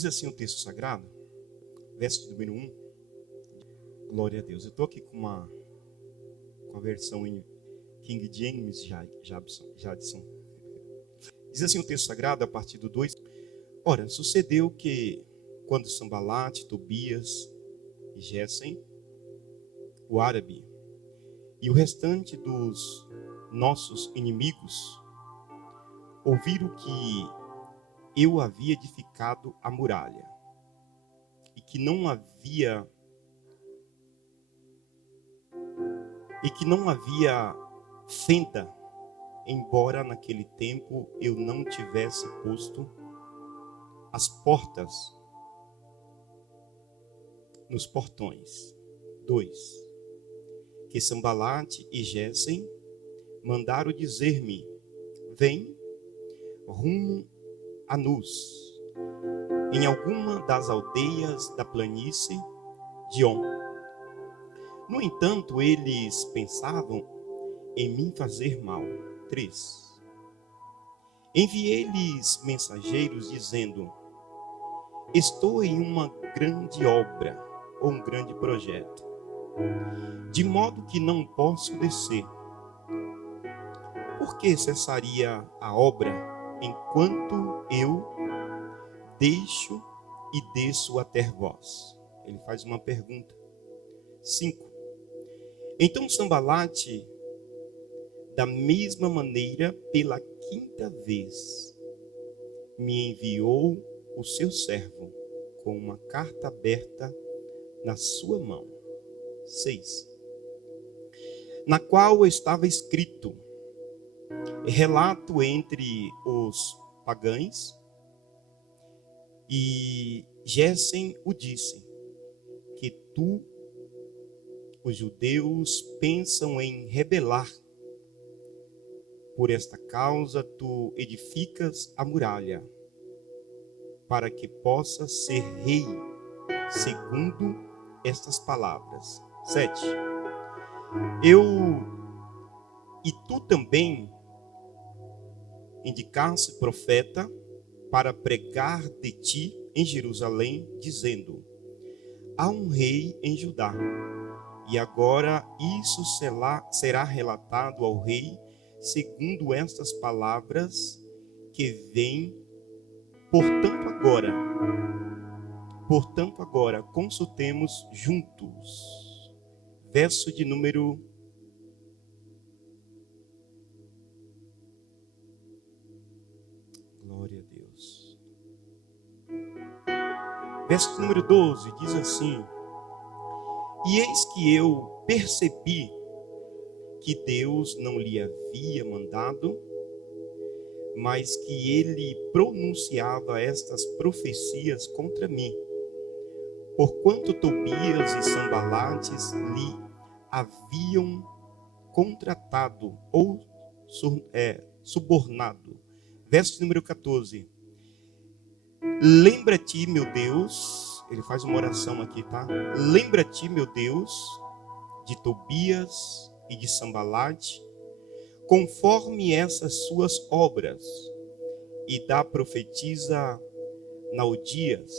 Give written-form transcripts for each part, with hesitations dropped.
Diz assim o texto sagrado, verso número 1. Glória a Deus. Eu estou aqui com a versão em King James Jadson. Diz assim o texto sagrado, a partir do 2. Ora, sucedeu que, quando Sambalate, Tobias e Gesem, o árabe, e o restante dos nossos inimigos, ouviram que eu havia edificado a muralha, e que não havia fenda, embora naquele tempo eu não tivesse posto as portas nos portões. 2. Que Sambalate e Gesem mandaram dizer-me: vem rumo a Nus, em alguma das aldeias da planície de On. No entanto, eles pensavam em me fazer mal. 3. Enviei-lhes mensageiros dizendo: estou em uma grande obra, ou um grande projeto, de modo que não posso descer. Por que cessaria a obra enquanto eu deixo e desço até vós? Ele faz uma pergunta. 5. Então Sambalate, da mesma maneira, pela 5ª vez, me enviou o seu servo com uma carta aberta na sua mão. 6. Na qual estava escrito: relato entre os pagães, e Gesem o disse, que tu, os judeus, pensam em rebelar. Por esta causa tu edificas a muralha, para que possas ser rei, segundo estas palavras. 7. E tu também indicaste profeta para pregar de ti em Jerusalém, dizendo: há um rei em Judá, e agora isso será relatado ao rei, segundo estas palavras que vêm. Portanto agora, consultemos juntos. Verso de número 12 diz assim: e eis que eu percebi que Deus não lhe havia mandado, mas que ele pronunciava estas profecias contra mim, porquanto Tobias e Sambalates lhe haviam contratado ou subornado. Verso número 14. Lembra-te, meu Deus, ele faz uma oração aqui, tá? Lembra-te, meu Deus, de Tobias e de Sambalate, conforme essas suas obras, e da profetisa Naudias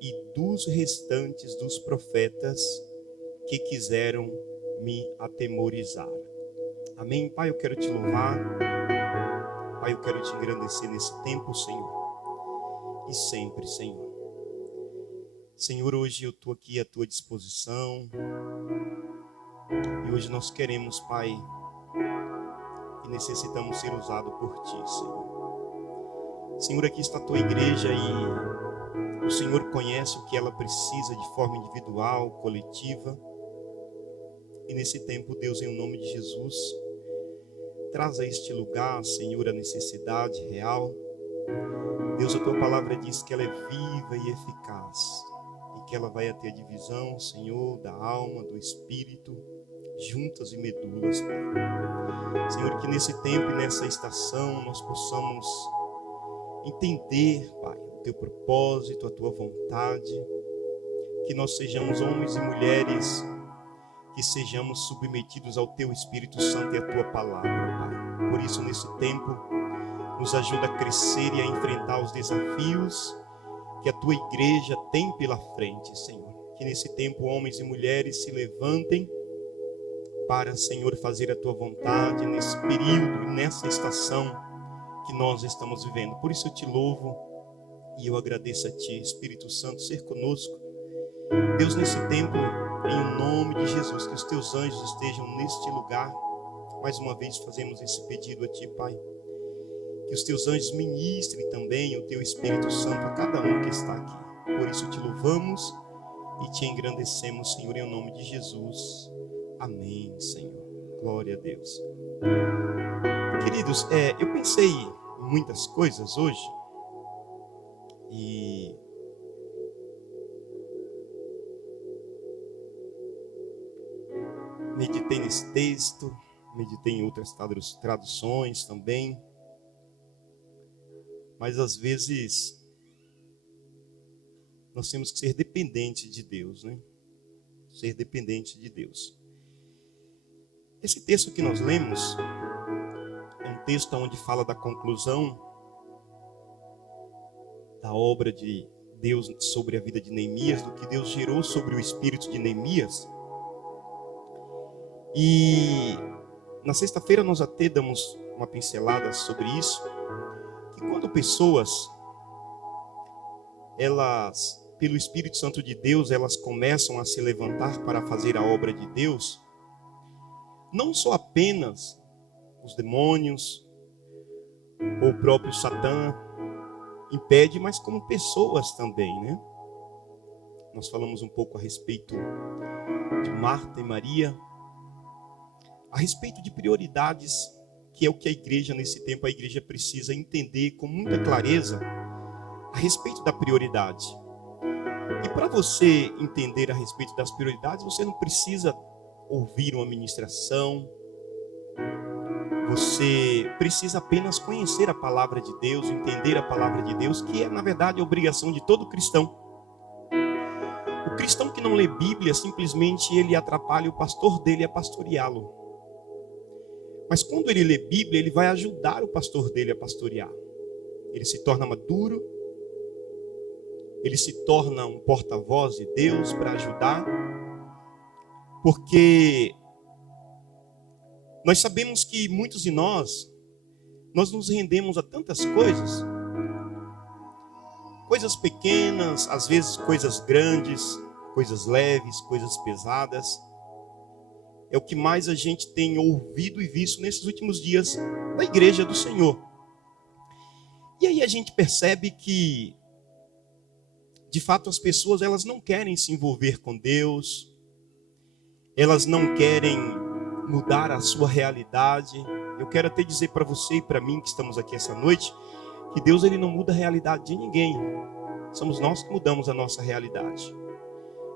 e dos restantes dos profetas que quiseram me atemorizar. Amém? Pai, eu quero te louvar. Pai, eu quero te engrandecer nesse tempo, Senhor. E sempre, Senhor. Senhor, hoje eu estou aqui à tua disposição. E hoje nós queremos, Pai, e necessitamos ser usados por ti, Senhor. Senhor, aqui está a tua igreja e o Senhor conhece o que ela precisa de forma individual, coletiva. E nesse tempo, Deus, em nome de Jesus, traz a este lugar, Senhor, a necessidade real. Deus, a tua palavra diz que ela é viva e eficaz, e que ela vai até a divisão, Senhor, da alma, do espírito, juntas e medulas, Pai. Senhor, que nesse tempo e nessa estação nós possamos entender, Pai, o teu propósito, a tua vontade, que nós sejamos homens e mulheres que sejamos submetidos ao teu Espírito Santo e à tua palavra, Pai. Por isso, nesse tempo, nos ajuda a crescer e a enfrentar os desafios que a tua igreja tem pela frente, Senhor. Que nesse tempo homens e mulheres se levantem para, Senhor, fazer a tua vontade nesse período e nessa estação que nós estamos vivendo. Por isso eu te louvo e eu agradeço a ti, Espírito Santo, ser conosco. Deus, nesse tempo, em nome de Jesus, que os teus anjos estejam neste lugar. Mais uma vez fazemos esse pedido a ti, Pai. Que os teus anjos ministrem também o teu Espírito Santo a cada um que está aqui. Por isso te louvamos e te engrandecemos, Senhor, em nome de Jesus. Amém, Senhor. Glória a Deus. Queridos, eu pensei em muitas coisas hoje e meditei nesse texto, meditei em outras traduções também, mas às vezes nós temos que ser dependentes de Deus, né? Ser dependente de Deus. Esse texto que nós lemos é um texto onde fala da conclusão da obra de Deus sobre a vida de Neemias, do que Deus gerou sobre o espírito de Neemias. E na sexta-feira nós até damos uma pincelada sobre isso, que quando pessoas, elas, pelo Espírito Santo de Deus, elas começam a se levantar para fazer a obra de Deus, não só apenas os demônios ou o próprio Satã impede, mas como pessoas também, né? Nós falamos um pouco a respeito de Marta e Maria, a respeito de prioridades, que é o que a igreja nesse tempo, a igreja precisa entender com muita clareza a respeito da prioridade. E para você entender a respeito das prioridades, você não precisa ouvir uma ministração, você precisa apenas conhecer a palavra de Deus, entender a palavra de Deus, que é na verdade a obrigação de todo cristão. O cristão que não lê Bíblia, simplesmente ele atrapalha o pastor dele a pastoreá-lo. Mas quando ele lê Bíblia, ele vai ajudar o pastor dele a pastorear. Ele se torna maduro, ele se torna um porta-voz de Deus para ajudar, porque nós sabemos que muitos de nós nos rendemos a tantas coisas, coisas pequenas, às vezes coisas grandes, coisas leves, coisas pesadas. É o que mais a gente tem ouvido e visto nesses últimos dias da igreja do Senhor. E aí a gente percebe que, de fato, as pessoas elas não querem se envolver com Deus, elas não querem mudar a sua realidade. Eu quero até dizer para você e para mim que estamos aqui essa noite, que Deus ele não muda a realidade de ninguém. Somos nós que mudamos a nossa realidade.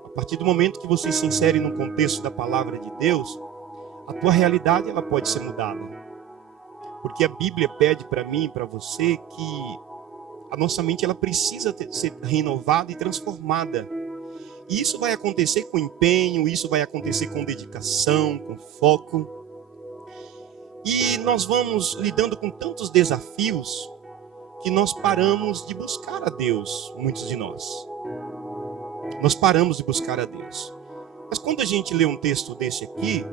A partir do momento que você se insere no contexto da palavra de Deus, a tua realidade ela pode ser mudada. Porque a Bíblia pede para mim e para você que a nossa mente ela precisa ser renovada e transformada. E isso vai acontecer com empenho, isso vai acontecer com dedicação, com foco. E nós vamos lidando com tantos desafios que nós paramos de buscar a Deus, muitos de nós. Nós paramos de buscar a Deus. Mas quando a gente lê um texto desse aqui,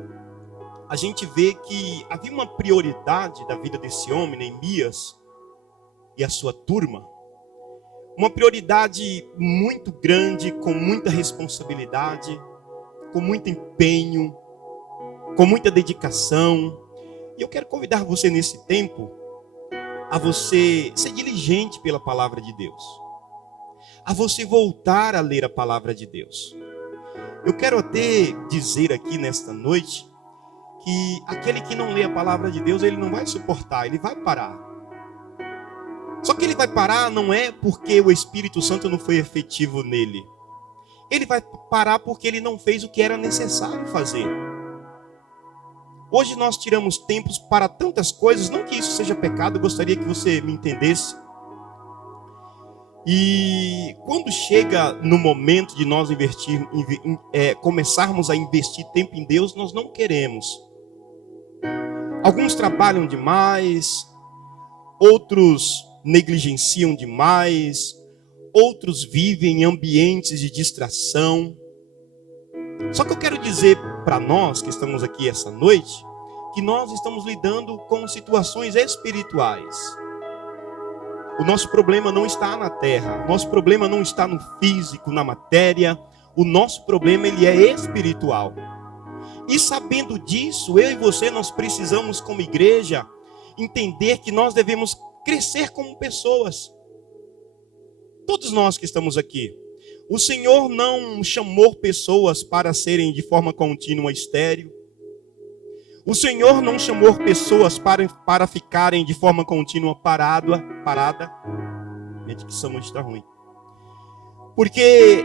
a gente vê que havia uma prioridade da vida desse homem, Neemias, e a sua turma. Uma prioridade muito grande, com muita responsabilidade, com muito empenho, com muita dedicação. E eu quero convidar você nesse tempo a você ser diligente pela palavra de Deus, a você voltar a ler a palavra de Deus. Eu quero até dizer aqui nesta noite que aquele que não lê a palavra de Deus, ele não vai suportar, ele vai parar. Só que ele vai parar não é porque o Espírito Santo não foi efetivo nele. Ele vai parar porque ele não fez o que era necessário fazer. Hoje nós tiramos tempos para tantas coisas, não que isso seja pecado, eu gostaria que você me entendesse. E quando chega no momento de nós começarmos a investir tempo em Deus, nós não queremos. Alguns trabalham demais, outros negligenciam demais, outros vivem em ambientes de distração. Só que eu quero dizer para nós que estamos aqui essa noite, que nós estamos lidando com situações espirituais. O nosso problema não está na terra, o nosso problema não está no físico, na matéria, o nosso problema ele é espiritual. E sabendo disso, eu e você, nós precisamos como igreja entender que nós devemos crescer como pessoas. Todos nós que estamos aqui. O Senhor não chamou pessoas para serem de forma contínua estéril. O Senhor não chamou pessoas para ficarem de forma contínua parada. Minha dicção hoje está ruim. Porque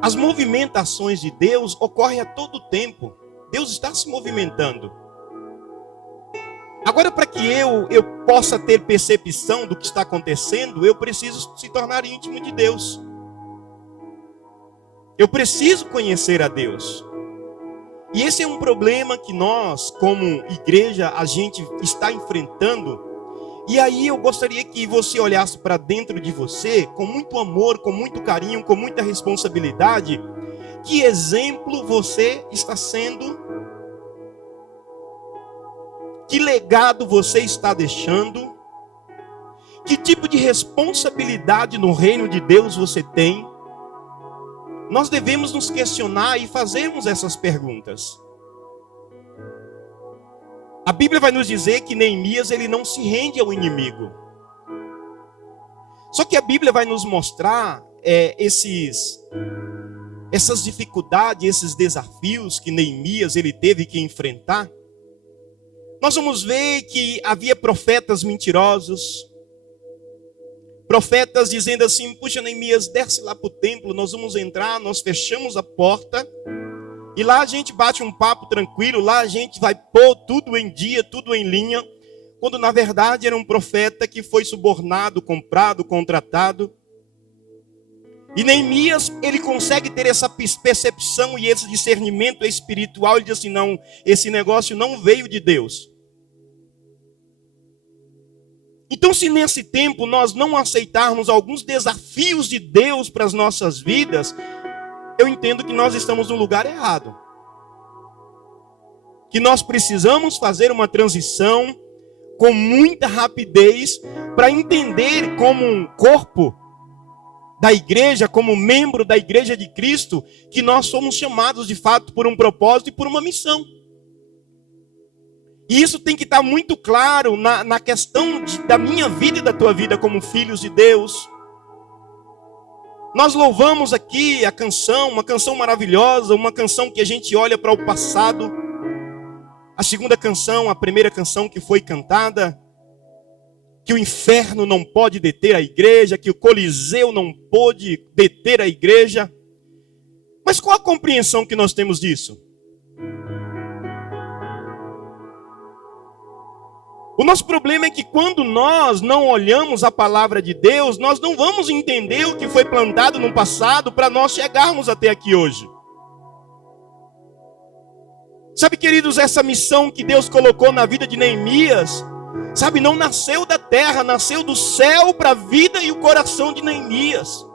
as movimentações de Deus ocorrem a todo tempo. Deus está se movimentando. Agora, para que eu possa ter percepção do que está acontecendo, eu preciso se tornar íntimo de Deus. Eu preciso conhecer a Deus. E esse é um problema que nós, como igreja, a gente está enfrentando. E aí eu gostaria que você olhasse para dentro de você, com muito amor, com muito carinho, com muita responsabilidade. Que exemplo você está sendo? Que legado você está deixando? Que tipo de responsabilidade no reino de Deus você tem? Nós devemos nos questionar e fazermos essas perguntas. A Bíblia vai nos dizer que Neemias ele não se rende ao inimigo. Só que a Bíblia vai nos mostrar essas dificuldades, esses desafios que Neemias ele teve que enfrentar. Nós vamos ver que havia profetas mentirosos. Profetas dizendo assim, puxa Neemias, desce lá para o templo, nós vamos entrar, nós fechamos a porta. E lá a gente bate um papo tranquilo, lá a gente vai pôr tudo em dia, tudo em linha. Quando na verdade era um profeta que foi subornado, comprado, contratado. E Neemias, ele consegue ter essa percepção e esse discernimento espiritual. Ele diz assim, não, esse negócio não veio de Deus. Então, se nesse tempo nós não aceitarmos alguns desafios de Deus para as nossas vidas, eu entendo que nós estamos no lugar errado. Que nós precisamos fazer uma transição com muita rapidez para entender como um corpo da igreja, como membro da igreja de Cristo, que nós somos chamados de fato por um propósito e por uma missão. E isso tem que estar muito claro na questão da minha vida e da tua vida como filhos de Deus. Nós louvamos aqui a canção, uma canção maravilhosa, uma canção que a gente olha para o passado. A segunda canção, a primeira canção que foi cantada, que o inferno não pode deter a igreja, que o Coliseu não pôde deter a igreja. Mas qual a compreensão que nós temos disso? O nosso problema é que quando nós não olhamos a palavra de Deus, nós não vamos entender o que foi plantado no passado para nós chegarmos até aqui hoje. Sabe, queridos, essa missão que Deus colocou na vida de Neemias, sabe, não nasceu da terra, nasceu do céu para a vida e o coração de Neemias.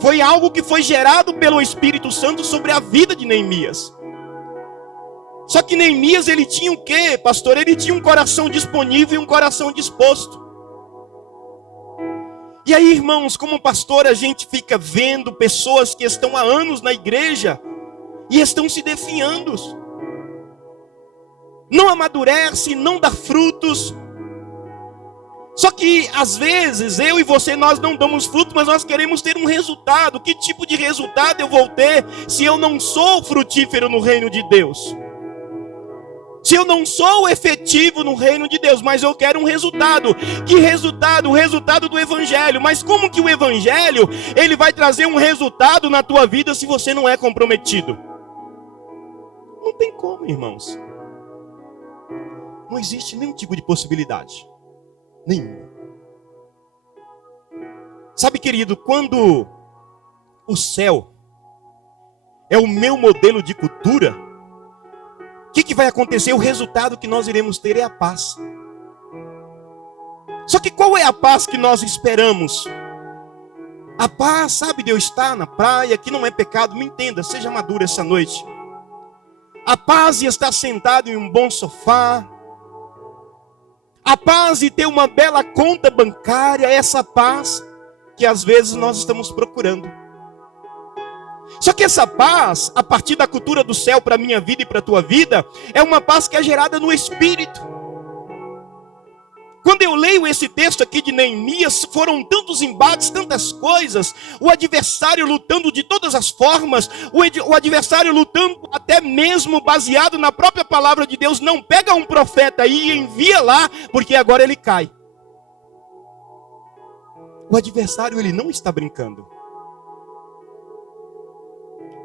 Foi algo que foi gerado pelo Espírito Santo sobre a vida de Neemias. Só que Neemias, ele tinha o quê, pastor? Ele tinha um coração disponível e um coração disposto. E aí, irmãos, como pastor, a gente fica vendo pessoas que estão há anos na igreja e estão se definhando. Não amadurece, não dá frutos. Só que, às vezes, eu e você, nós não damos frutos, mas nós queremos ter um resultado. Que tipo de resultado eu vou ter se eu não sou frutífero no reino de Deus? Se eu não sou efetivo no reino de Deus, mas eu quero um resultado. Que resultado? O resultado do evangelho. Mas como que o evangelho, ele vai trazer um resultado na tua vida se você não é comprometido? Não tem como, irmãos. Não existe nenhum tipo de possibilidade. Nenhum. Sabe, querido, quando o céu é o meu modelo de cultura, o que vai acontecer? O resultado que nós iremos ter é a paz. Só que qual é a paz que nós esperamos? A paz, sabe, de eu estar na praia, que não é pecado, me entenda, seja maduro essa noite. A paz de estar sentado em um bom sofá. A paz de ter uma bela conta bancária, essa paz que às vezes nós estamos procurando. Só que essa paz, a partir da cultura do céu para a minha vida e para a tua vida, é uma paz que é gerada no Espírito. Quando eu leio esse texto aqui de Neemias, foram tantos embates, tantas coisas, o adversário lutando de todas as formas, o adversário lutando até mesmo baseado na própria palavra de Deus. Não pega um profeta aí e envia lá, porque agora ele cai. O adversário, ele não está brincando.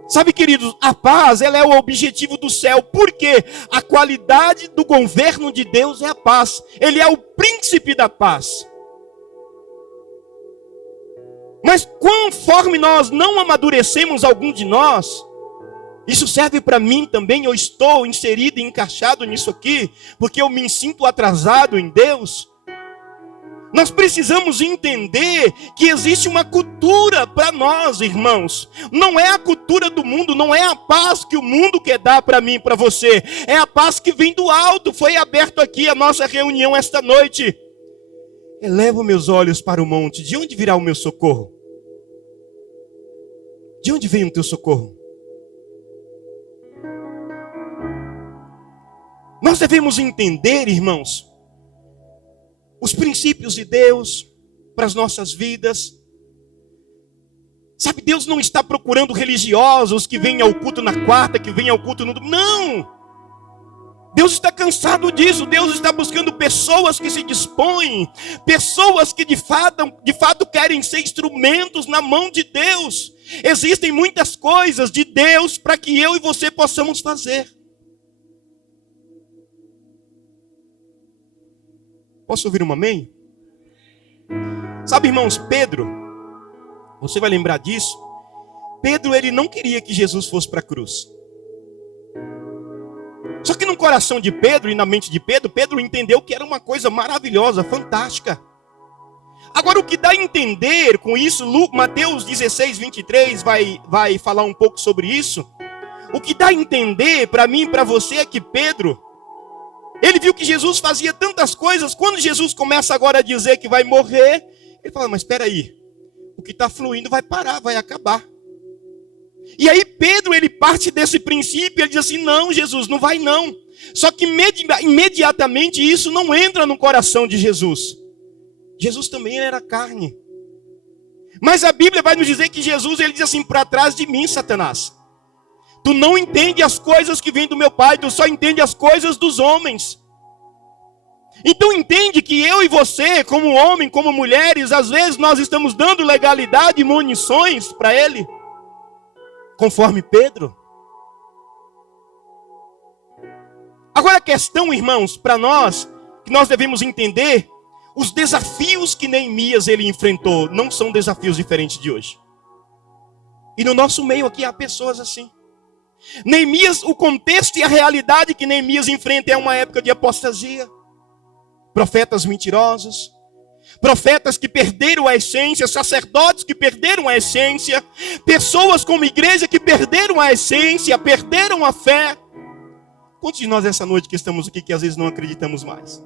Sabe, queridos, a paz, ela é o objetivo do céu. Por quê? A qualidade do governo de Deus é a paz. Ele é o príncipe da paz. Mas conforme nós não amadurecemos, algum de nós, isso serve para mim também, eu estou inserido e encaixado nisso aqui, porque eu me sinto atrasado em Deus. Nós precisamos entender que existe uma cultura para nós, irmãos. Não é a cultura do mundo, não é a paz que o mundo quer dar para mim e para você. É a paz que vem do alto. Foi aberto aqui a nossa reunião esta noite. Elevo meus olhos para o monte. De onde virá o meu socorro? De onde vem o teu socorro? Nós devemos entender, irmãos, os princípios de Deus para as nossas vidas. Sabe, Deus não está procurando religiosos que venham ao culto na quarta, que venham ao culto no domingo. Não! Deus está cansado disso. Deus está buscando pessoas que se dispõem, pessoas que de fato querem ser instrumentos na mão de Deus. Existem muitas coisas de Deus para que eu e você possamos fazer. Posso ouvir um amém? Sabe, irmãos, Pedro, você vai lembrar disso. Pedro, ele não queria que Jesus fosse para a cruz. Só que no coração de Pedro e na mente de Pedro, Pedro entendeu que era uma coisa maravilhosa, fantástica. Agora, o que dá a entender com isso, Mateus 16, 23 vai falar um pouco sobre isso. O que dá a entender para mim e para você é que Pedro, ele viu que Jesus fazia tantas coisas. Quando Jesus começa agora a dizer que vai morrer, ele fala, mas espera aí, o que está fluindo vai parar, vai acabar. E aí Pedro, ele parte desse princípio, ele diz assim, não, Jesus, não vai não. Só que imediatamente isso não entra no coração de Jesus. Jesus também era carne. Mas a Bíblia vai nos dizer que Jesus, ele diz assim, para trás de mim, Satanás. Tu não entende as coisas que vêm do meu Pai, tu só entende as coisas dos homens. Então entende que eu e você, como homem, como mulheres, às vezes nós estamos dando legalidade e munições para ele, conforme Pedro. Agora a questão, irmãos, para nós, que nós devemos entender, os desafios que Neemias ele enfrentou, não são desafios diferentes de hoje. E no nosso meio aqui há pessoas assim. Neemias, o contexto e a realidade que Neemias enfrenta é uma época de apostasia. Profetas mentirosos, profetas que perderam a essência, sacerdotes que perderam a essência, pessoas como igreja que perderam a essência, perderam a fé. Quantos de nós essa noite que estamos aqui que às vezes não acreditamos mais?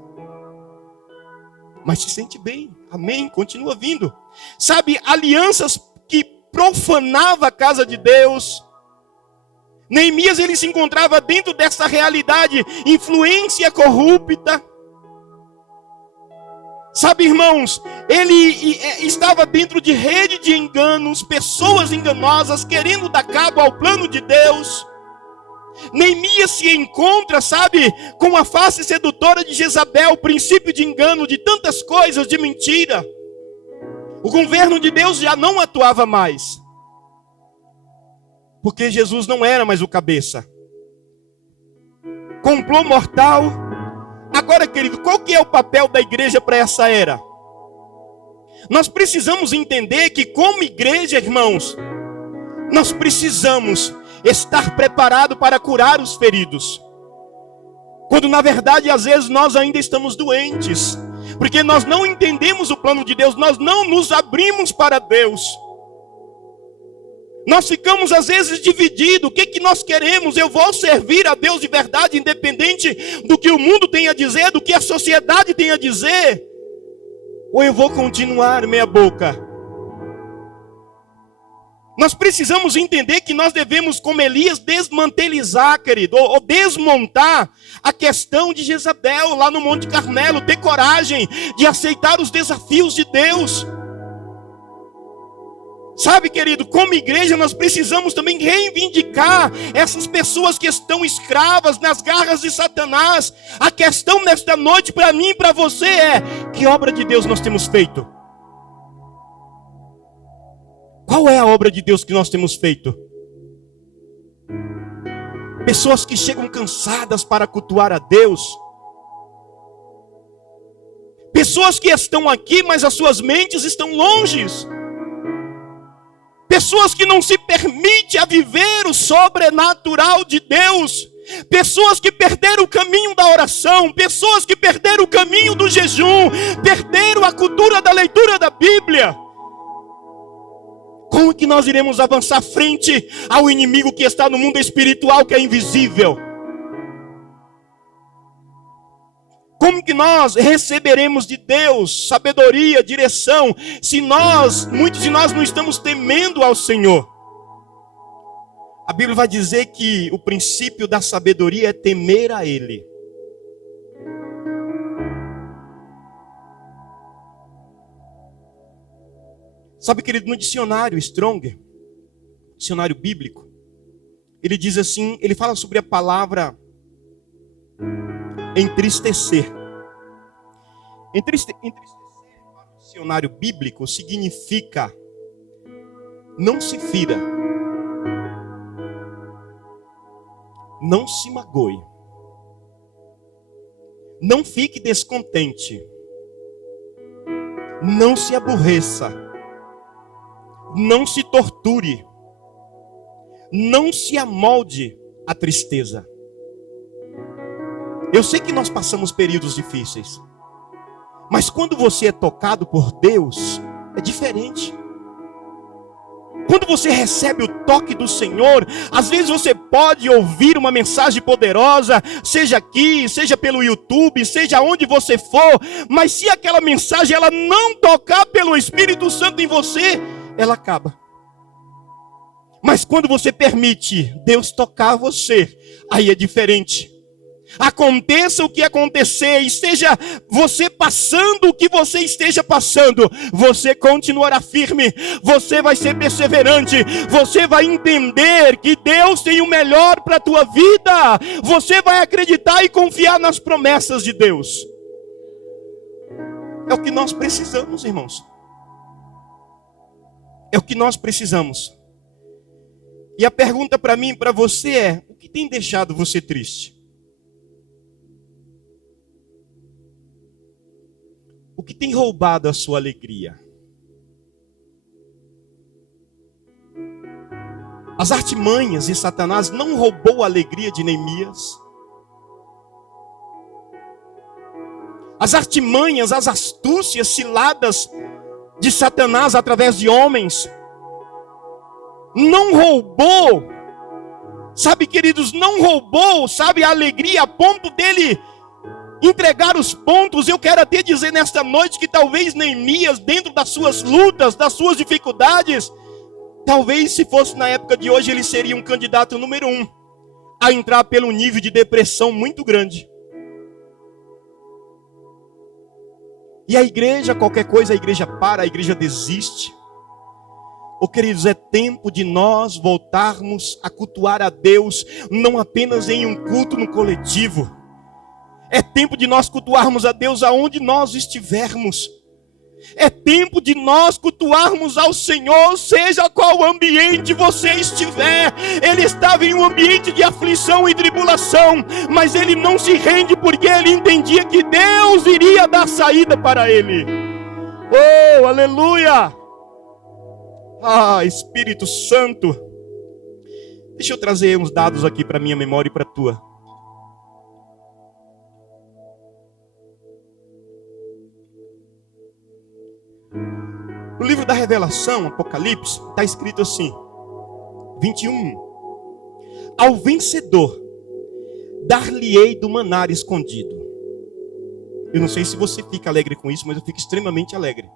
Mas se sente bem, amém, continua vindo. Sabe, alianças que profanavam a casa de Deus. Neemias, ele se encontrava dentro dessa realidade, influência corrupta. Sabe, irmãos, ele estava dentro de rede de enganos, pessoas enganosas, querendo dar cabo ao plano de Deus. Neemias se encontra, sabe, com a face sedutora de Jezabel, princípio de engano, de tantas coisas, de mentira. O governo de Deus já não atuava mais. Porque Jesus não era mais o cabeça. Complô mortal. Agora, querido, qual que é o papel da igreja para essa era? Nós precisamos entender que como igreja, irmãos, nós precisamos estar preparado para curar os feridos. Quando na verdade, às vezes, nós ainda estamos doentes. Porque nós não entendemos o plano de Deus, nós não nos abrimos para Deus. Nós ficamos às vezes divididos. O que que nós queremos? Eu vou servir a Deus de verdade, independente do que o mundo tem a dizer, do que a sociedade tem a dizer, ou eu vou continuar meia boca? Nós precisamos entender que nós devemos, como Elias, desmantelizar, querido, ou desmontar a questão de Jezabel lá no Monte Carmelo, ter coragem de aceitar os desafios de Deus. Sabe, querido, como igreja nós precisamos também reivindicar essas pessoas que estão escravas nas garras de Satanás. A questão nesta noite para mim e para você é: que obra de Deus nós temos feito? Qual é a obra de Deus que nós temos feito? Pessoas que chegam cansadas para cultuar a Deus. Pessoas que estão aqui, mas as suas mentes estão longe. Pessoas que não se permitem a viver o sobrenatural de Deus. Pessoas que perderam o caminho da oração. Pessoas que perderam o caminho do jejum. Perderam a cultura da leitura da Bíblia. Como que nós iremos avançar frente ao inimigo que está no mundo espiritual, que é invisível? Como que nós receberemos de Deus sabedoria, direção, se muitos de nós não estamos temendo ao Senhor? A Bíblia vai dizer que o princípio da sabedoria é temer a Ele. Sabe, querido, no dicionário Strong, dicionário bíblico, ele diz assim, ele fala sobre a palavra entristecer. Entristecer para o dicionário bíblico significa não se fira, não se magoe, não fique descontente, não se aborreça, não se torture, não se amolde à tristeza. Eu sei que nós passamos períodos difíceis, mas quando você é tocado por Deus, é diferente. Quando você recebe o toque do Senhor, às vezes você pode ouvir uma mensagem poderosa, seja aqui, seja pelo YouTube, seja onde você for, mas se aquela mensagem ela não tocar pelo Espírito Santo em você, ela acaba. Mas quando você permite Deus tocar você, aí é diferente. Aconteça o que acontecer, esteja você passando o que você esteja passando, você continuará firme, você vai ser perseverante, você vai entender que Deus tem o melhor para a tua vida, você vai acreditar e confiar nas promessas de Deus. É o que nós precisamos, irmãos. É o que nós precisamos. E a pergunta para mim e para você é: o que tem deixado você triste? O que tem roubado a sua alegria? As artimanhas de Satanás não roubou a alegria de Neemias. As artimanhas, as astúcias, ciladas de Satanás através de homens não roubou, sabe, queridos, não roubou, sabe, a alegria a ponto dele entregar os pontos. Eu quero até dizer nesta noite que talvez Neemias, dentro das suas lutas, das suas dificuldades, talvez se fosse na época de hoje, ele seria um candidato número 1 a entrar pelo nível de depressão muito grande. E a igreja, qualquer coisa, a igreja para, a igreja desiste. Oh, queridos, é tempo de nós voltarmos a cultuar a Deus, não apenas em um culto no coletivo. É tempo de nós cultuarmos a Deus aonde nós estivermos. É tempo de nós cultuarmos ao Senhor, seja qual ambiente você estiver. Ele estava em um ambiente de aflição e tribulação, mas ele não se rende porque ele entendia que Deus iria dar saída para ele. Oh, aleluia! Ah, Espírito Santo. Deixa eu trazer uns dados aqui para minha memória e para a tua. No livro da Revelação, Apocalipse, está escrito assim: 21. Ao vencedor, dar-lhe-ei do maná escondido. Eu não sei se você fica alegre com isso, mas eu fico extremamente alegre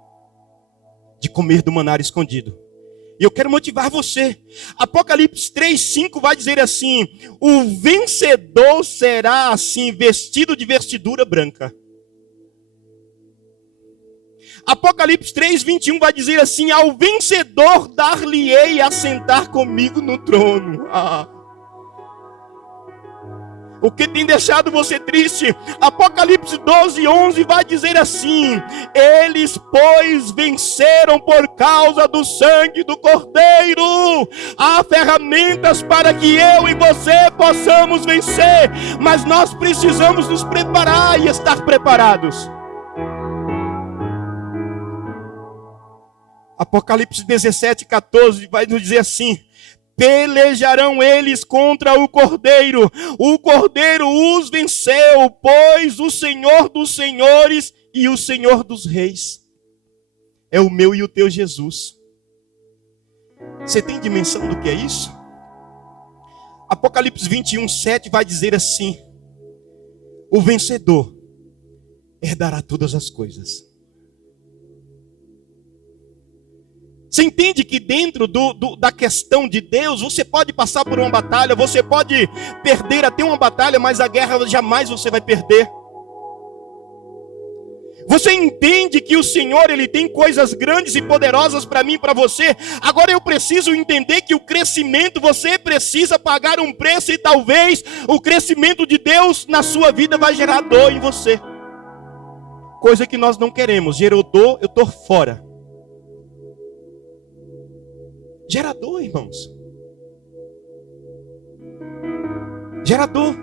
de comer do maná escondido. E eu quero motivar você. Apocalipse 3:5 vai dizer assim: o vencedor será assim, vestido de vestidura branca. Apocalipse 3:21 vai dizer assim: ao vencedor dar-lhe-ei a sentar comigo no trono. O que tem deixado você triste? Apocalipse 12:11 vai dizer assim: eles, pois, venceram por causa do sangue do Cordeiro. Há ferramentas para que eu e você possamos vencer, mas nós precisamos nos preparar e estar preparados. Apocalipse 17:14 vai nos dizer assim: pelejarão eles contra o Cordeiro os venceu, pois o Senhor dos senhores e o Senhor dos reis é o meu e o teu Jesus. Você tem dimensão do que é isso? Apocalipse 21:7 vai dizer assim: o vencedor herdará todas as coisas. Você entende que dentro da questão de Deus, você pode passar por uma batalha, você pode perder até uma batalha, mas a guerra jamais você vai perder. Você entende que o Senhor, Ele tem coisas grandes e poderosas para mim e para você. Agora eu preciso entender que o crescimento, você precisa pagar um preço, e talvez o crescimento de Deus na sua vida vai gerar dor em você. Coisa que nós não queremos. Gerou dor, eu estou fora. Gerador, irmãos. Gerador.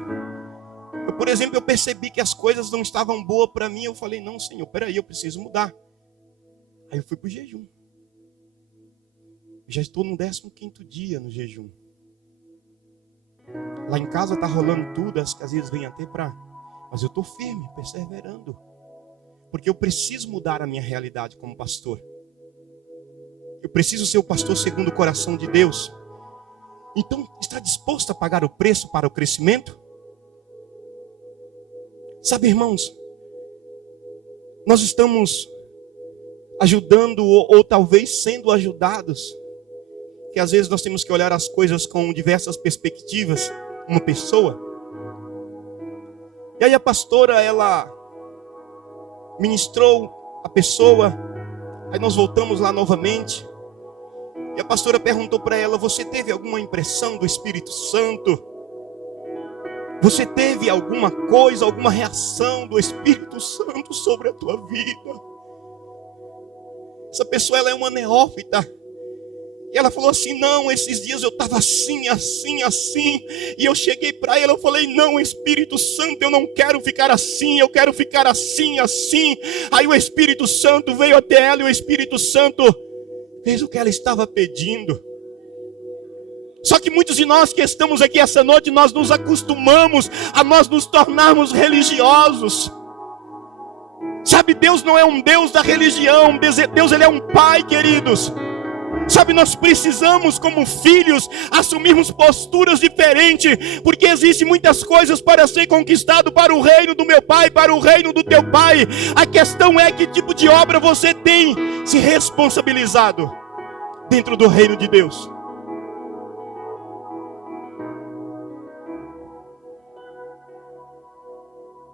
Por exemplo, eu percebi que as coisas não estavam boas para mim. Eu falei: não, Senhor, peraí, eu preciso mudar. Aí eu fui para o jejum. Já estou no 15º dia no jejum. Lá em casa está rolando tudo, as casinhas vêm até para... Mas eu estou firme, perseverando. Porque eu preciso mudar a minha realidade como pastor. Eu preciso ser o pastor segundo o coração de Deus. Então, está disposto a pagar o preço para o crescimento? Sabe, irmãos, nós estamos ajudando ou talvez sendo ajudados. Que às vezes nós temos que olhar as coisas com diversas perspectivas. Uma pessoa. E aí a pastora, ela ministrou a pessoa. Aí nós voltamos lá novamente. E a pastora perguntou para ela: você teve alguma impressão do Espírito Santo? Você teve alguma coisa, alguma reação do Espírito Santo sobre a tua vida? Essa pessoa, ela é uma neófita. E ela falou assim: não, esses dias eu estava assim. E eu cheguei para ela, eu falei: não, Espírito Santo, eu não quero ficar assim, eu quero ficar assim. Aí o Espírito Santo veio até ela e o Espírito Santo fez o que ela estava pedindo. Só que muitos de nós que estamos aqui essa noite, nós nos acostumamos a nós nos tornarmos religiosos. Sabe, Deus não é um Deus da religião. Deus, Ele é um Pai, queridos. Sabe, nós precisamos como filhos assumirmos posturas diferentes, porque existem muitas coisas para ser conquistado para o reino do meu Pai, para o reino do teu Pai. A questão é que tipo de obra você tem se responsabilizado dentro do reino de Deus.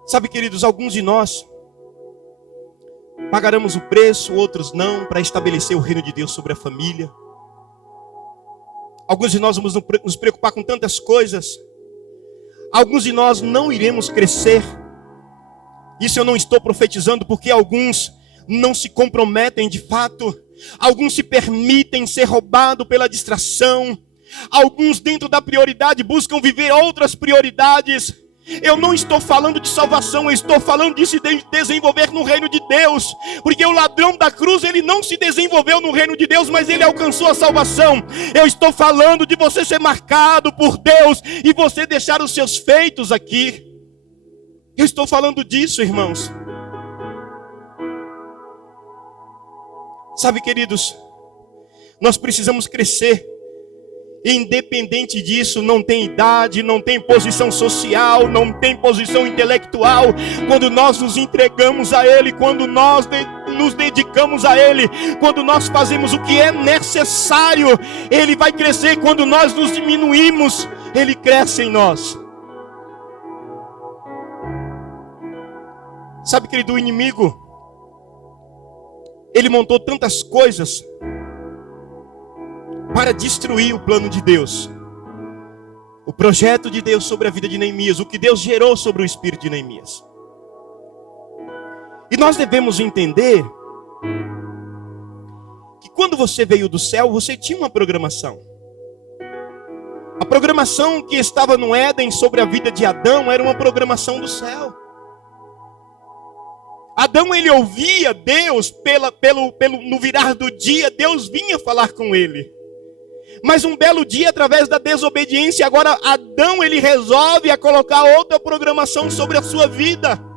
Sabe, queridos, alguns de nós pagaremos o preço, outros não, para estabelecer o reino de Deus sobre a família. Alguns de nós vamos nos preocupar com tantas coisas. Alguns de nós não iremos crescer. Isso eu não estou profetizando, porque alguns não se comprometem de fato. Alguns se permitem ser roubados pela distração. Alguns, dentro da prioridade, buscam viver outras prioridades. Eu não estou falando de salvação, eu estou falando de se desenvolver no reino de Deus. Porque o ladrão da cruz, ele não se desenvolveu no reino de Deus, mas ele alcançou a salvação. Eu estou falando de você ser marcado por Deus e você deixar os seus feitos aqui. Eu estou falando disso, irmãos. Sabe, queridos, nós precisamos crescer. Independente disso, não tem idade, não tem posição social, não tem posição intelectual. Quando nós nos entregamos a Ele, quando nós nos dedicamos a Ele, quando nós fazemos o que é necessário, Ele vai crescer. Quando nós nos diminuímos, Ele cresce em nós. Sabe, querido, o inimigo, ele montou tantas coisas para destruir o plano de Deus, o projeto de Deus sobre a vida de Neemias, o que Deus gerou sobre o espírito de Neemias. E nós devemos entender que quando você veio do céu, você tinha uma programação. A programação que estava no Éden sobre a vida de Adão era uma programação do céu. Adão, ele ouvia Deus no virar do dia, Deus vinha falar com ele. Mas um belo dia, através da desobediência, agora Adão, ele resolve a colocar outra programação sobre a sua vida.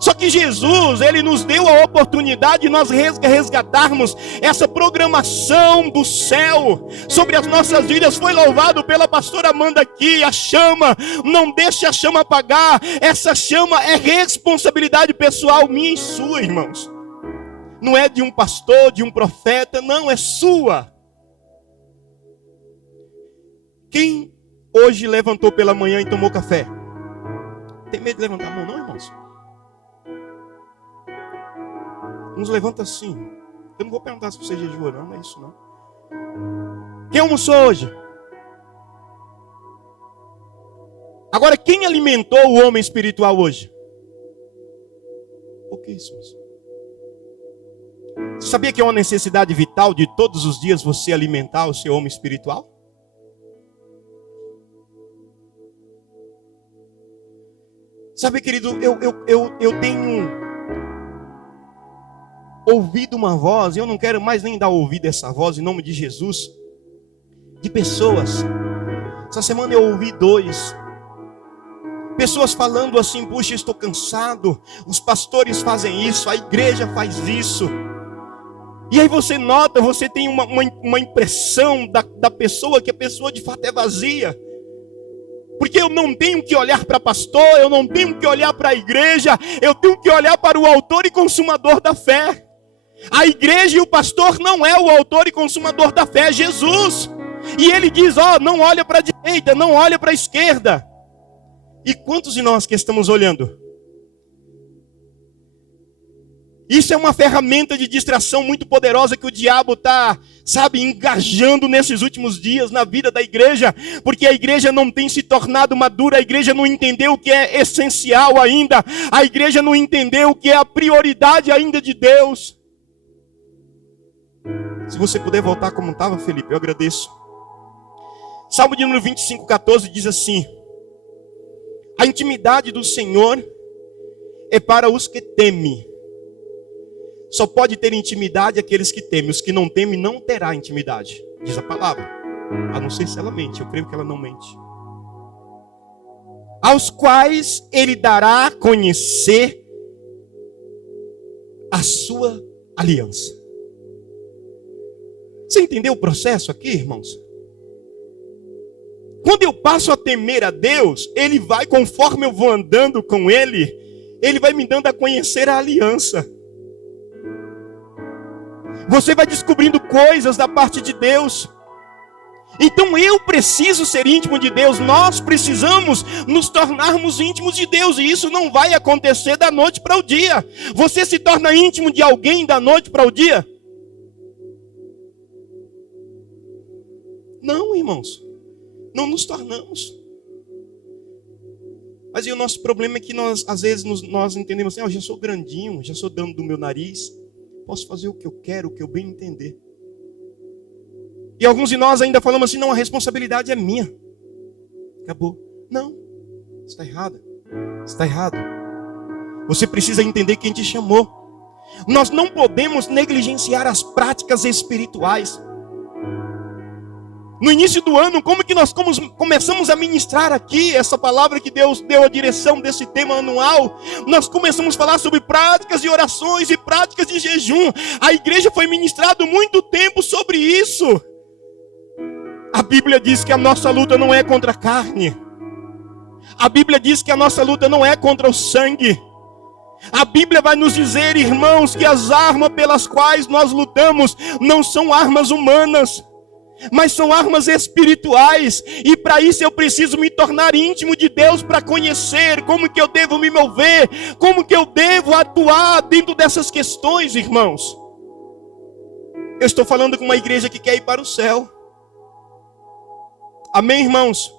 Só que Jesus, ele nos deu a oportunidade de nós resgatarmos essa programação do céu sobre as nossas vidas. Foi louvado pela pastora Amanda aqui, a chama, não deixe a chama apagar. Essa chama é responsabilidade pessoal minha e sua, irmãos. Não é de um pastor, de um profeta, não, é sua. Quem hoje levantou pela manhã e tomou café? Tem medo de levantar a mão não, irmãos? Uns levanta assim. Eu não vou perguntar se você jejua, não é isso não. Quem almoçou hoje? Agora, quem alimentou o homem espiritual hoje? Pouquíssimos. Você sabia que é uma necessidade vital de todos os dias você alimentar o seu homem espiritual? Sabe, querido, eu tenho ouvido uma voz, eu não quero mais nem dar ouvido a essa voz, em nome de Jesus, de pessoas. Essa semana eu ouvi 2 pessoas falando assim: puxa, estou cansado, os pastores fazem isso, a igreja faz isso. E aí você nota, você tem uma impressão da pessoa, que a pessoa de fato é vazia. Porque eu não tenho que olhar para pastor, eu não tenho que olhar para a igreja, eu tenho que olhar para o autor e consumador da fé. A igreja e o pastor não é o autor e consumador da fé, é Jesus. E ele diz, não olha para a direita, não olha para a esquerda. E quantos de nós que estamos olhando? Isso é uma ferramenta de distração muito poderosa que o diabo está, engajando nesses últimos dias na vida da igreja. Porque a igreja não tem se tornado madura, a igreja não entendeu o que é essencial ainda. A igreja não entendeu o que é a prioridade ainda de Deus. Se você puder voltar como estava, Felipe, eu agradeço. Salmo de número 25:14 diz assim: a intimidade do Senhor é para os que temem. Só pode ter intimidade aqueles que temem. Os que não temem não terá intimidade, diz a palavra. A não ser se ela mente, eu creio que ela não mente. Aos quais ele dará a conhecer a sua aliança. Você entendeu o processo aqui, irmãos? Quando eu passo a temer a Deus, Ele vai, conforme eu vou andando com Ele, Ele vai me dando a conhecer a aliança. Você vai descobrindo coisas da parte de Deus. Então eu preciso ser íntimo de Deus. Nós precisamos nos tornarmos íntimos de Deus. E isso não vai acontecer da noite para o dia. Você se torna íntimo de alguém da noite para o dia? Não, irmãos. Não nos tornamos. Mas aí o nosso problema é que nós, às vezes, nós entendemos assim: eu já sou grandinho, já sou dono do meu nariz, posso fazer o que eu quero, o que eu bem entender. E alguns de nós ainda falamos assim: não, a responsabilidade é minha. Acabou. Não, está errado. Está errado. Você precisa entender quem te chamou. Nós não podemos negligenciar as práticas espirituais. No início do ano, como que nós começamos a ministrar aqui essa palavra que Deus deu a direção desse tema anual? Nós começamos a falar sobre práticas de orações e práticas de jejum. A igreja foi ministrado muito tempo sobre isso. Bíblia diz que a nossa luta não é contra a carne. A Bíblia diz que a nossa luta não é contra o sangue. A Bíblia vai nos dizer, irmãos, que as armas pelas quais nós lutamos não são armas humanas, mas são armas espirituais. E para isso eu preciso me tornar íntimo de Deus para conhecer como que eu devo me mover, como que eu devo atuar dentro dessas questões, irmãos. Eu estou falando com uma igreja que quer ir para o céu. Amém, irmãos?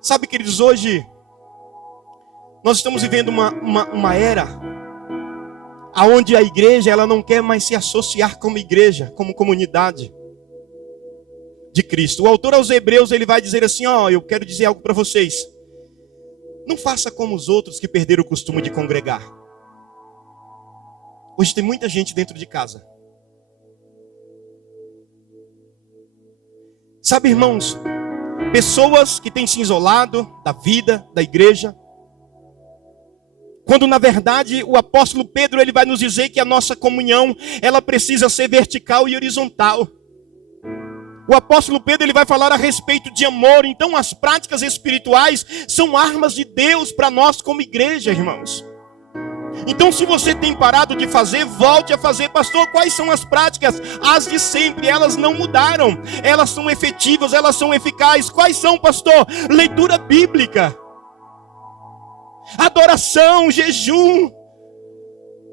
Sabe, queridos, hoje nós estamos vivendo uma era onde a igreja ela não quer mais se associar como igreja, como comunidade de Cristo. O autor aos Hebreus ele vai dizer assim, eu quero dizer algo para vocês. Não faça como os outros que perderam o costume de congregar. Hoje tem muita gente dentro de casa. Sabe, irmãos, pessoas que têm se isolado da vida, da igreja, quando na verdade o apóstolo Pedro ele vai nos dizer que a nossa comunhão ela precisa ser vertical e horizontal. O apóstolo Pedro ele vai falar a respeito de amor. Então as práticas espirituais são armas de Deus para nós como igreja, irmãos. Então se você tem parado de fazer, volte a fazer. Pastor, quais são as práticas? As de sempre, elas não mudaram. Elas são efetivas, elas são eficazes. Quais são, pastor? Leitura bíblica, adoração, jejum.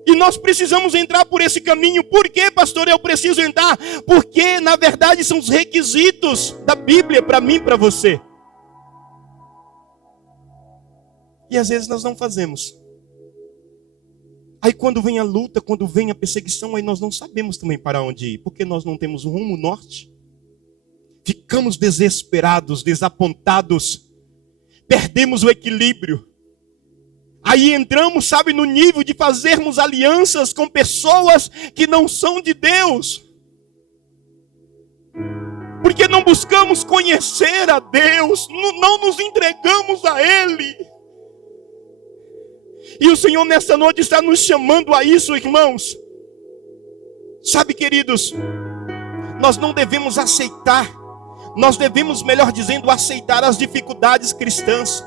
E nós precisamos entrar por esse caminho. Por que, pastor, eu preciso entrar? Porque na verdade são os requisitos da Bíblia para mim e para você. E às vezes nós não fazemos. Aí quando vem a luta, quando vem a perseguição, aí nós não sabemos também para onde ir. Porque nós não temos um rumo norte. Ficamos desesperados, desapontados. Perdemos o equilíbrio. Aí entramos, sabe, no nível de fazermos alianças com pessoas que não são de Deus. Porque não buscamos conhecer a Deus, não nos entregamos a Ele. E o Senhor nessa noite está nos chamando a isso, irmãos. Sabe, queridos, nós não devemos aceitar, nós devemos, melhor dizendo, aceitar as dificuldades cristãs.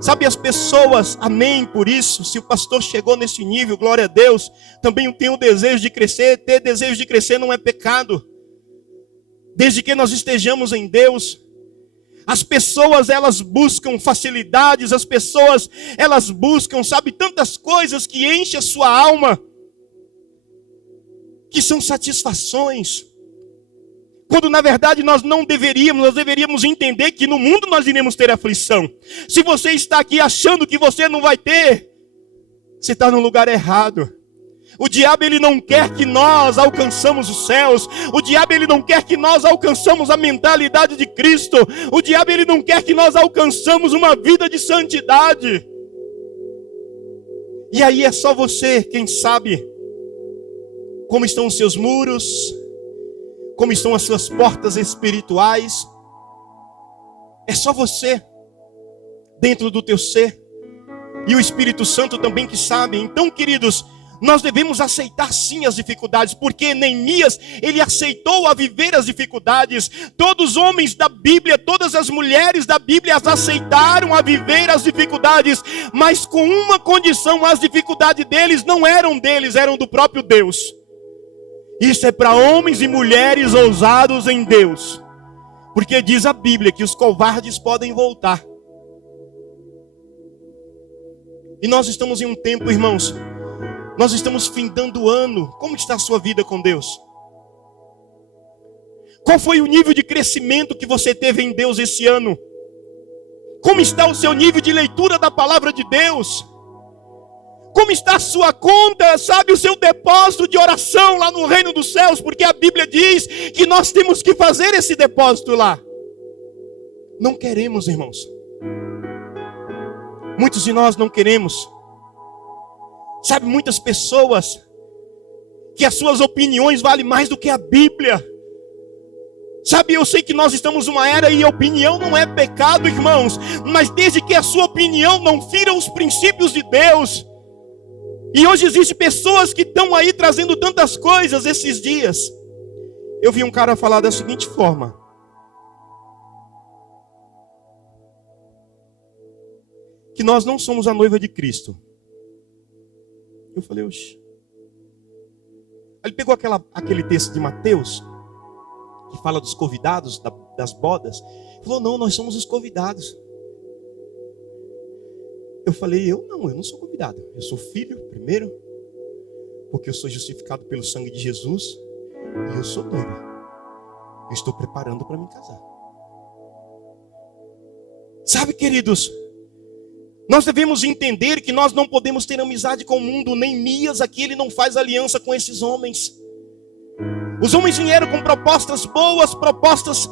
Sabe, as pessoas, amém por isso, se o pastor chegou nesse nível, glória a Deus, também eu tenho o desejo de crescer. Ter desejo de crescer não é pecado, desde que nós estejamos em Deus. As pessoas, elas buscam facilidades, as pessoas, elas buscam, sabe, tantas coisas que enchem a sua alma, que são satisfações. Quando na verdade nós deveríamos entender que no mundo nós iremos ter aflição. Se você está aqui achando que você não vai ter, você está no lugar errado. O diabo ele não quer que nós alcançamos os céus. O diabo ele não quer que nós alcançamos a mentalidade de Cristo. O diabo ele não quer que nós alcançamos uma vida de santidade. E aí é só você, quem sabe, como estão os seus muros, como estão as suas portas espirituais. É só você, dentro do teu ser, e o Espírito Santo também que sabe. Então, queridos, nós devemos aceitar sim as dificuldades, porque Neemias, ele aceitou a viver as dificuldades. Todos os homens da Bíblia, todas as mulheres da Bíblia aceitaram a viver as dificuldades, mas com uma condição: as dificuldades deles não eram deles, eram do próprio Deus. Isso é para homens e mulheres ousados em Deus, porque diz a Bíblia que os covardes podem voltar. E nós estamos em um tempo, irmãos, nós estamos findando o ano. Como está a sua vida com Deus? Qual foi o nível de crescimento que você teve em Deus esse ano? Como está o seu nível de leitura da palavra de Deus? Como está a sua conta, sabe, o seu depósito de oração lá no reino dos céus? Porque a Bíblia diz que nós temos que fazer esse depósito lá. Não queremos, irmãos. Muitos de nós não queremos. Sabe, muitas pessoas que as suas opiniões valem mais do que a Bíblia. Sabe, eu sei que nós estamos numa era e a opinião não é pecado, irmãos, mas desde que a sua opinião não fira os princípios de Deus. E hoje existem pessoas que estão aí trazendo tantas coisas esses dias. Eu vi um cara falar da seguinte forma: que nós não somos a noiva de Cristo. Eu falei, oxe. Ele pegou aquele texto de Mateus, que fala dos convidados, das bodas. Falou, não, nós somos os convidados. Eu falei, eu não sou convidado. Eu sou filho, primeiro, porque eu sou justificado pelo sangue de Jesus. E eu sou noiva. Eu estou preparando para me casar. Sabe, queridos, nós devemos entender que nós não podemos ter amizade com o mundo. Neemias aqui, ele não faz aliança com esses homens. Os homens vieram com propostas boas, propostas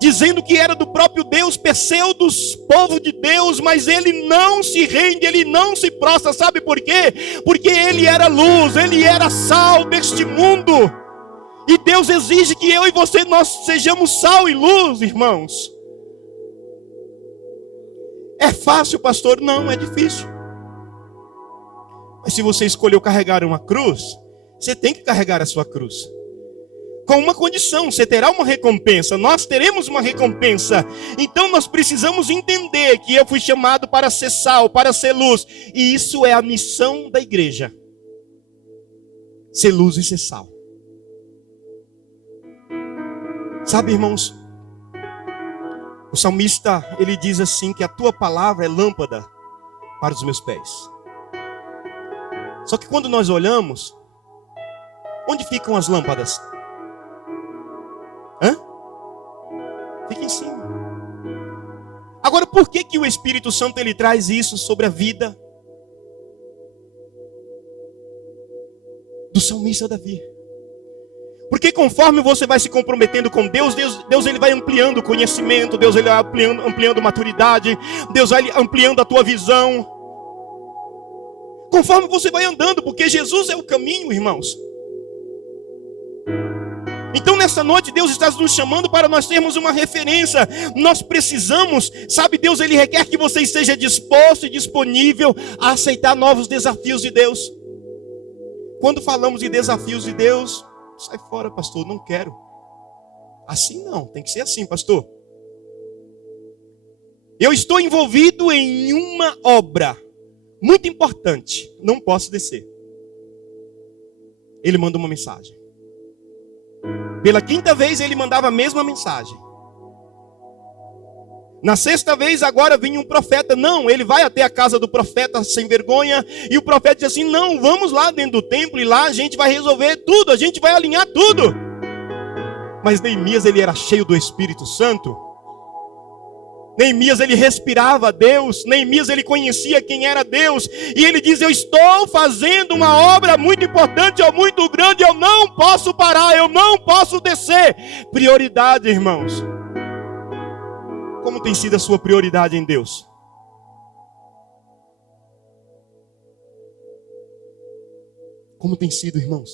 dizendo que era do próprio Deus, pseudos, povo de Deus, mas ele não se rende, ele não se prostra. Sabe por quê? Porque ele era luz, ele era sal deste mundo. E Deus exige que eu e você, nós sejamos sal e luz, irmãos. É fácil, pastor? Não, é difícil. Mas se você escolheu carregar uma cruz, você tem que carregar a sua cruz. Com uma condição, você terá uma recompensa. Nós teremos uma recompensa. Então nós precisamos entender que eu fui chamado para ser sal, para ser luz. E isso é a missão da igreja. Ser luz e ser sal. Sabe, irmãos, o salmista, ele diz assim, que a tua palavra é lâmpada para os meus pés. Só que quando nós olhamos, onde ficam as lâmpadas? Fica em cima. Agora, por que o Espírito Santo ele traz isso sobre a vida do salmista Davi? Porque conforme você vai se comprometendo com Deus, Deus ele vai ampliando o conhecimento, Deus ele vai ampliando a maturidade, Deus vai ampliando a tua visão. Conforme você vai andando, porque Jesus é o caminho, irmãos. Então nessa noite Deus está nos chamando para nós termos uma referência. Nós precisamos, sabe, Deus ele requer que você esteja disposto e disponível a aceitar novos desafios de Deus. Quando falamos de desafios de Deus, sai fora, pastor, não quero. Assim não, tem que ser assim, pastor. Eu estou envolvido em uma obra muito importante, não posso descer. Ele manda uma mensagem. Pela quinta vez ele mandava a mesma mensagem. Na sexta vez agora vinha um profeta. Não, ele vai até a casa do profeta sem vergonha. E o profeta diz assim, não, vamos lá dentro do templo. E lá a gente vai resolver tudo, a gente vai alinhar tudo. Mas Neemias ele era cheio do Espírito Santo. Neemias ele respirava Deus. Neemias ele conhecia quem era Deus. E ele diz, eu estou fazendo uma obra muito importante, ou muito grande. Eu não posso parar, eu não posso descer. Prioridade, irmãos. Como tem sido a sua prioridade em Deus? Como tem sido, irmãos?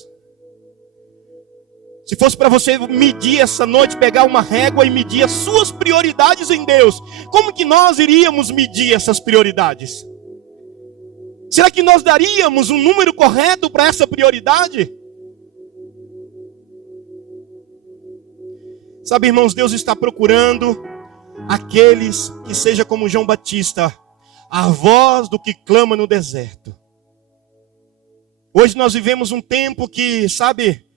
Se fosse para você medir essa noite, pegar uma régua e medir as suas prioridades em Deus, como que nós iríamos medir essas prioridades? Será que nós daríamos um número correto para essa prioridade? Sabe, irmãos, Deus está procurando aqueles que seja como João Batista, a voz do que clama no deserto. Hoje nós vivemos um tempo que, sabe,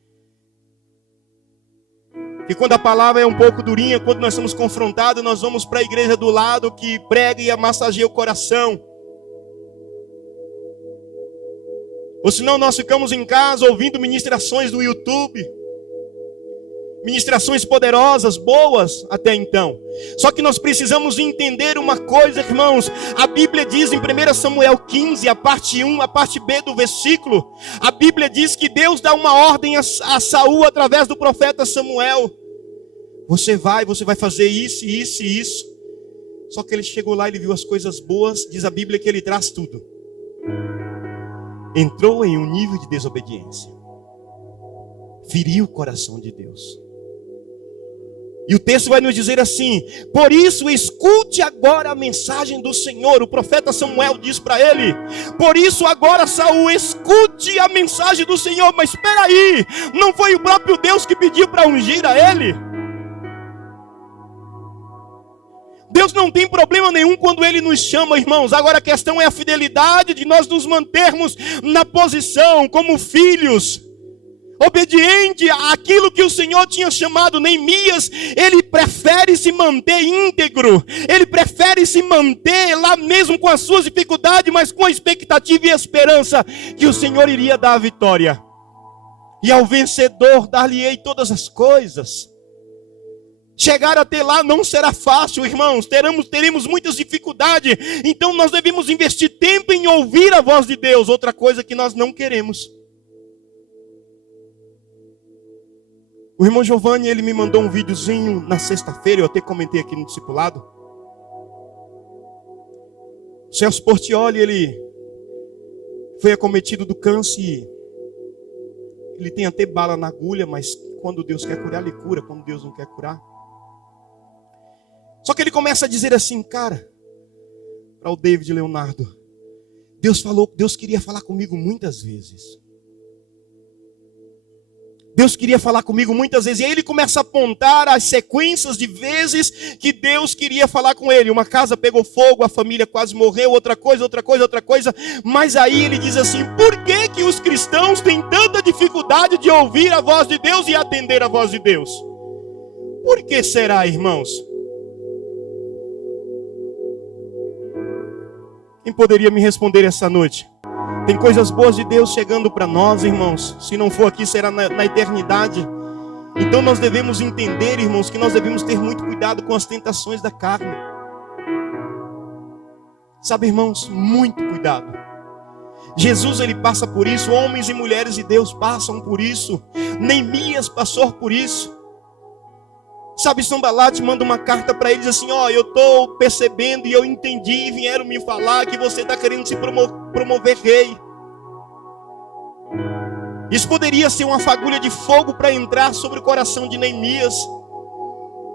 e quando a palavra é um pouco durinha, quando nós somos confrontados, nós vamos para a igreja do lado que prega e massageia o coração. Ou senão nós ficamos em casa ouvindo ministrações do YouTube. Ministrações poderosas, boas até então. Só que nós precisamos entender uma coisa, irmãos. A Bíblia diz em 1 Samuel 15, a parte 1, a parte B do versículo. A Bíblia diz que Deus dá uma ordem a Saul através do profeta Samuel. Você vai fazer isso, isso e isso. Só que ele chegou lá e ele viu as coisas boas. Diz a Bíblia que ele traz tudo. Entrou em um nível de desobediência. Feriu o coração de Deus. E o texto vai nos dizer assim: por isso escute agora a mensagem do Senhor. O profeta Samuel diz para ele: por isso agora, Saul, escute escute a mensagem do Senhor. Mas espera aí, não foi o próprio Deus que pediu para ungir a ele? Deus não tem problema nenhum quando Ele nos chama, irmãos. Agora a questão é a fidelidade de nós nos mantermos na posição como filhos, obediente àquilo que o Senhor tinha chamado. Neemias, ele prefere se manter íntegro, ele prefere se manter lá mesmo com as suas dificuldades, mas com a expectativa e a esperança que o Senhor iria dar a vitória. E ao vencedor dar-lhe-ei todas as coisas. Chegar até lá não será fácil, irmãos. Teremos muitas dificuldades. Então nós devemos investir tempo em ouvir a voz de Deus. Outra coisa que nós não queremos. O irmão Giovanni, ele me mandou um videozinho na sexta-feira. Eu até comentei aqui no discipulado. O Celso Portioli, ele foi acometido do câncer. Ele tem até bala na agulha, mas quando Deus quer curar, ele cura. Quando Deus não quer curar. Só que ele começa a dizer assim, cara, para o David Leonardo, Deus queria falar comigo muitas vezes. Deus queria falar comigo muitas vezes. E aí ele começa a apontar as sequências de vezes que Deus queria falar com ele. Uma casa pegou fogo, a família quase morreu, outra coisa. Mas aí ele diz assim, por que os cristãos têm tanta dificuldade de ouvir a voz de Deus e atender a voz de Deus? Por que será, irmãos? Quem poderia me responder essa noite? Tem coisas boas de Deus chegando para nós, irmãos. Se não for aqui, será na eternidade. Então nós devemos entender, irmãos, que nós devemos ter muito cuidado com as tentações da carne. Sabe, irmãos, muito cuidado. Jesus, ele passa por isso. Homens e mulheres de Deus passam por isso. Neemias passou por isso. Sabe, Sambalat manda uma carta para eles assim, eu estou percebendo e eu entendi e vieram me falar que você está querendo se promover rei. Isso poderia ser uma fagulha de fogo para entrar sobre o coração de Neemias.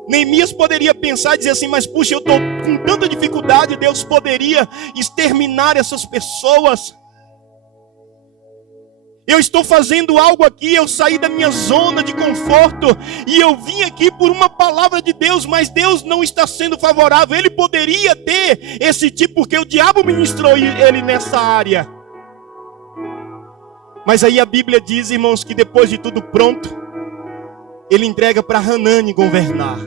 Neemias poderia pensar e dizer assim, mas puxa, eu estou com tanta dificuldade, Deus poderia exterminar essas pessoas. Eu estou fazendo algo aqui, eu saí da minha zona de conforto e eu vim aqui por uma palavra de Deus, mas Deus não está sendo favorável. Ele poderia ter esse tipo, porque o diabo ministrou ele nessa área. Mas aí a Bíblia diz, irmãos, que depois de tudo pronto, ele entrega para Hanani governar.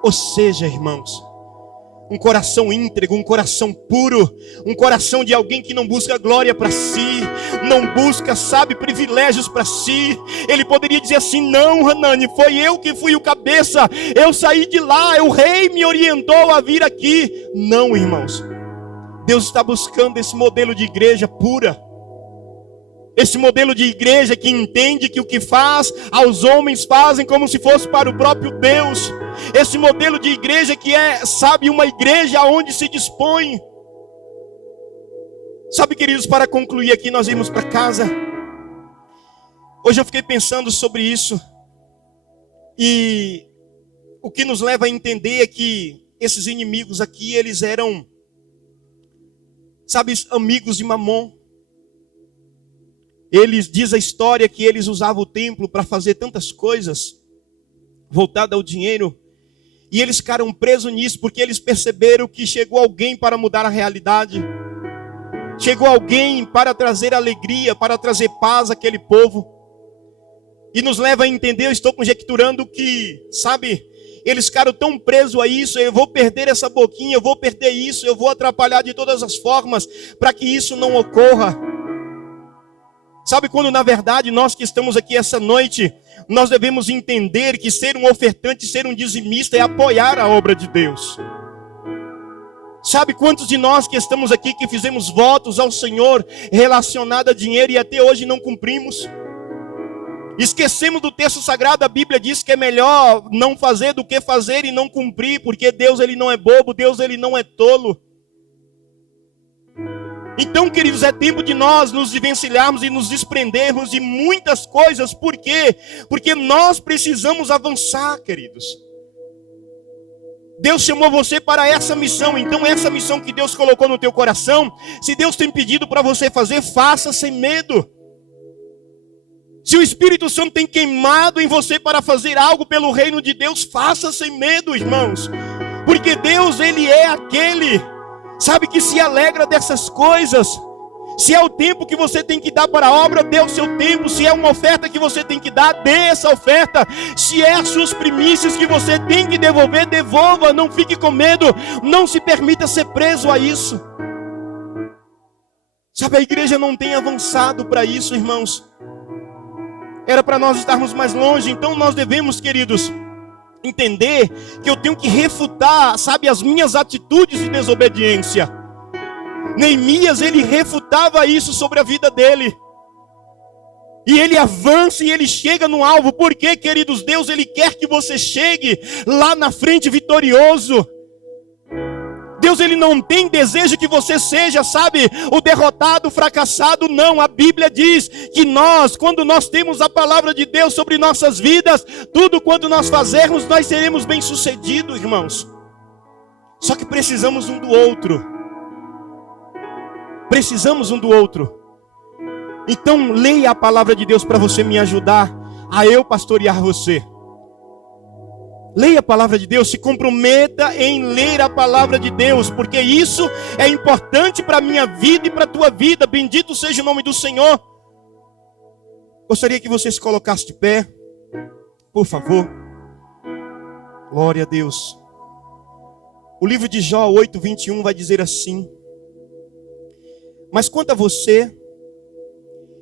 Ou seja, irmãos, um coração íntegro, um coração puro, um coração de alguém que não busca glória para si, não busca, sabe, privilégios para si. Ele poderia dizer assim, não, Hanani, foi eu que fui o cabeça, eu saí de lá, o rei me orientou a vir aqui. Não, irmãos, Deus está buscando esse modelo de igreja pura. Esse modelo de igreja que entende que o que faz aos homens fazem como se fosse para o próprio Deus. Esse modelo de igreja que é, sabe, uma igreja onde se dispõe. Sabe, queridos, para concluir aqui, nós irmos para casa. Hoje eu fiquei pensando sobre isso. E o que nos leva a entender é que esses inimigos aqui, eles eram, sabe, amigos de Mamon. Eles, diz a história que eles usavam o templo para fazer tantas coisas voltadas ao dinheiro. E eles ficaram presos nisso porque eles perceberam que chegou alguém para mudar a realidade. Chegou alguém para trazer alegria, para trazer paz àquele povo. E nos leva a entender, eu estou conjecturando que, sabe, eles ficaram tão presos a isso, eu vou perder essa boquinha, eu vou perder isso, eu vou atrapalhar de todas as formas para que isso não ocorra. Sabe, quando na verdade nós que estamos aqui essa noite, nós devemos entender que ser um ofertante, ser um dizimista é apoiar a obra de Deus. Sabe quantos de nós que estamos aqui que fizemos votos ao Senhor relacionados a dinheiro e até hoje não cumprimos? Esquecemos do texto sagrado, a Bíblia diz que é melhor não fazer do que fazer e não cumprir, porque Deus ele não é bobo, Deus ele não é tolo. Então, queridos, é tempo de nós nos desvencilharmos e nos desprendermos de muitas coisas. Por quê? Porque nós precisamos avançar, queridos. Deus chamou você para essa missão. Então essa missão que Deus colocou no teu coração, se Deus tem pedido para você fazer, faça sem medo. Se o Espírito Santo tem queimado em você para fazer algo pelo reino de Deus, faça sem medo, irmãos. Porque Deus, Ele é aquele, sabe, que se alegra dessas coisas. Se é o tempo que você tem que dar para a obra, dê o seu tempo. Se é uma oferta que você tem que dar, dê essa oferta. Se é as suas primícias que você tem que devolver, devolva. Não fique com medo. Não se permita ser preso a isso. Sabe, a igreja não tem avançado para isso, irmãos. Era para nós estarmos mais longe. Então nós devemos, queridos, entender que eu tenho que refutar, sabe, as minhas atitudes de desobediência. Neemias, ele refutava isso sobre a vida dele. E ele avança e ele chega no alvo. Por quê, queridos? Deus, Ele quer que você chegue lá na frente vitorioso. Deus, Ele não tem desejo que você seja, sabe, o derrotado, o fracassado. Não, a Bíblia diz que nós, quando nós temos a palavra de Deus sobre nossas vidas, tudo quanto nós fazermos, nós seremos bem-sucedidos, irmãos. Só que precisamos um do outro. Precisamos um do outro. Então leia a palavra de Deus para você me ajudar a eu pastorear você. Leia a palavra de Deus, se comprometa em ler a palavra de Deus, porque isso é importante para a minha vida e para a tua vida. Bendito seja o nome do Senhor. Gostaria que você se colocasse de pé, por favor. Glória a Deus. O livro de Jó 8:21 vai dizer assim: mas quanto a você,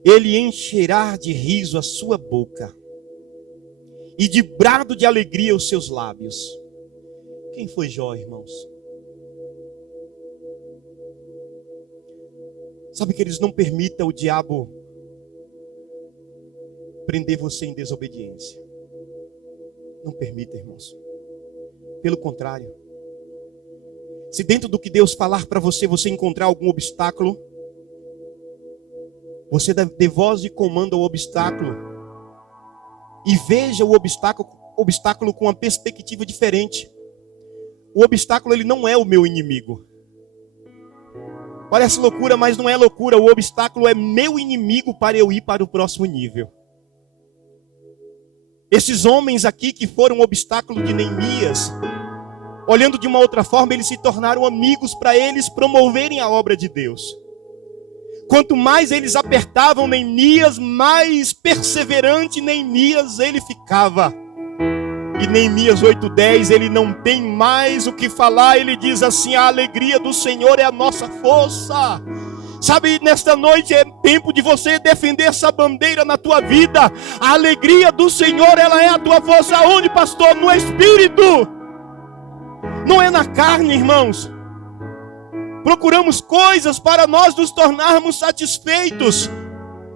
Ele encherá de riso a sua boca, e de brado de alegria os seus lábios. Quem foi Jó, irmãos? Sabe que eles não permitam o diabo prender você em desobediência. Não permita, irmãos. Pelo contrário, se dentro do que Deus falar para você, você encontrar algum obstáculo, você dê voz e comando ao obstáculo. E veja o obstáculo com uma perspectiva diferente. O obstáculo, ele não é o meu inimigo. Parece loucura, mas não é loucura. O obstáculo é meu inimigo para eu ir para o próximo nível. Esses homens aqui que foram obstáculo de Neemias, olhando de uma outra forma, eles se tornaram amigos para eles promoverem a obra de Deus. Quanto mais eles apertavam Neemias, mais perseverante Neemias ele ficava. E Neemias 8:10, ele não tem mais o que falar, ele diz assim: a alegria do Senhor é a nossa força. Sabe, nesta noite é tempo de você defender essa bandeira na tua vida. A alegria do Senhor, ela é a tua força. Aonde, pastor? No Espírito. Não é na carne, irmãos. Procuramos coisas para nós nos tornarmos satisfeitos.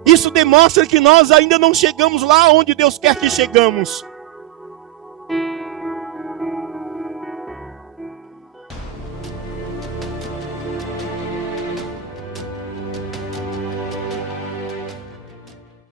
Isso demonstra que nós ainda não chegamos lá onde Deus quer que chegamos.